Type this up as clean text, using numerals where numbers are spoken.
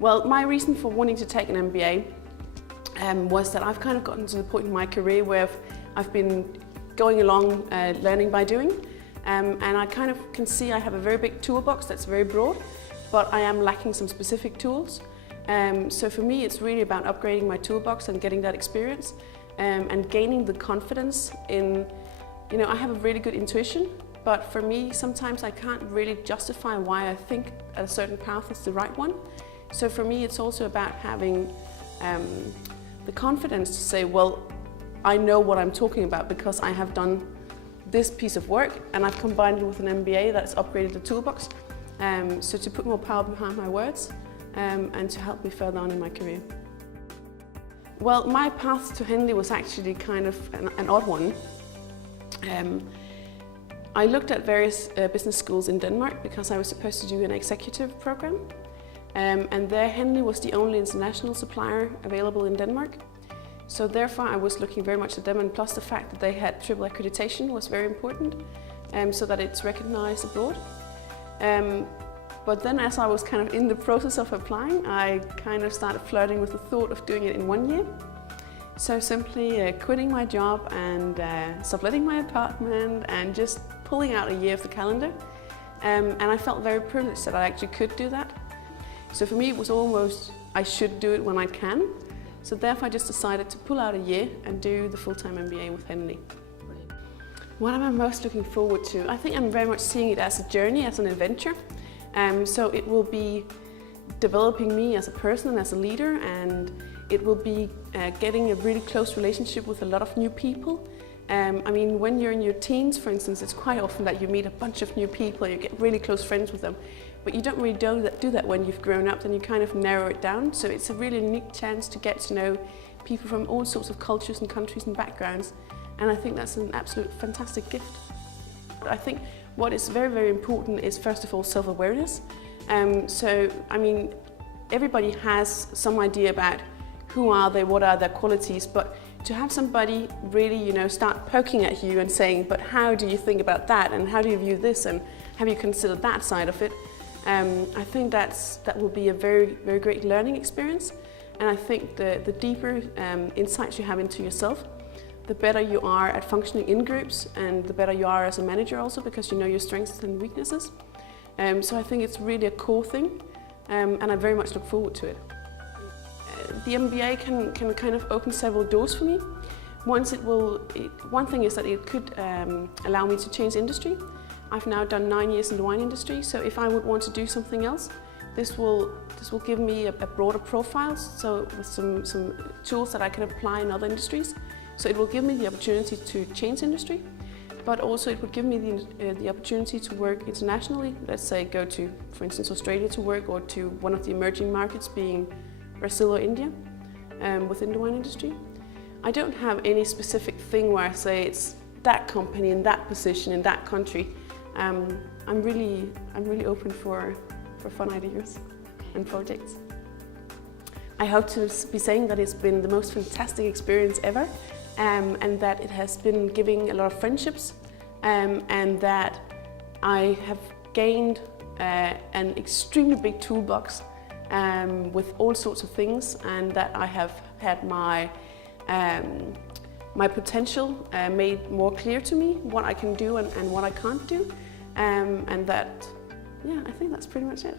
Well, my reason for wanting to take an MBA was that I've kind of gotten to the point in my career where I've been going along learning by doing, and I kind of can see I have a very big toolbox that's very broad, but I am lacking some specific tools. So for me it's really about upgrading my toolbox and getting that experience and gaining the confidence in, I have a really good intuition, but for me sometimes I can't really justify why I think a certain path is the right one. So for me it's also about having the confidence to say, well, I know what I'm talking about because I have done this piece of work and I've combined it with an MBA that's upgraded the toolbox. So to put more power behind my words and to help me further on in my career. Well, my path to Henley was actually kind of an odd one. I looked at various business schools in Denmark because I was supposed to do an executive program. And there Henley was the only international supplier available in Denmark. So therefore I was looking very much at them, and plus the fact that they had triple accreditation was very important, so that it's recognized abroad. But then as I was kind of in the process of applying, I kind of started flirting with the thought of doing it in 1 year. So simply quitting my job and subletting my apartment and just pulling out a year of the calendar. And I felt very privileged that I actually could do that. So for me it was almost, I should do it when I can. So therefore I just decided to pull out a year and do the full-time MBA with Henley. What am I most looking forward to? I think I'm very much seeing it as a journey, as an adventure. So it will be developing me as a person and as a leader, and it will be getting a really close relationship with a lot of new people. I mean, when you're in your teens, for instance, it's quite often that you meet a bunch of new people, you get really close friends with them. But you don't really do that when you've grown up, then you kind of narrow it down. So it's a really unique chance to get to know people from all sorts of cultures and countries and backgrounds. And I think that's an absolute fantastic gift. I think what is very, very important is, first of all, self-awareness. So, I mean, everybody has some idea about who are they, what are their qualities, but to have somebody really, start poking at you and saying, but how do you think about that, and how do you view this, and have you considered that side of it? I think that will be a very, very great learning experience. And I think the deeper insights you have into yourself, the better you are at functioning in groups, and the better you are as a manager also, because you know your strengths and weaknesses. So I think it's really a core thing, and I very much look forward to it. The MBA can kind of open several doors for me. One thing is that it could allow me to change industry. I've now done 9 years in the wine industry, so if I would want to do something else, this will give me a broader profile, so with some tools that I can apply in other industries. So it will give me the opportunity to change industry, but also it would give me the opportunity to work internationally. Let's say go to, for instance, Australia to work, or to one of the emerging markets being Brazil or India within the wine industry. I don't have any specific thing where I say it's that company in that position in that country. I'm really open for fun ideas and projects. I hope to be saying that it's been the most fantastic experience ever, and that it has been giving a lot of friendships, and that I have gained an extremely big toolbox with all sorts of things, and that I have had my potential made more clear to me, what I can do and what I can't do, and that, yeah, I think that's pretty much it.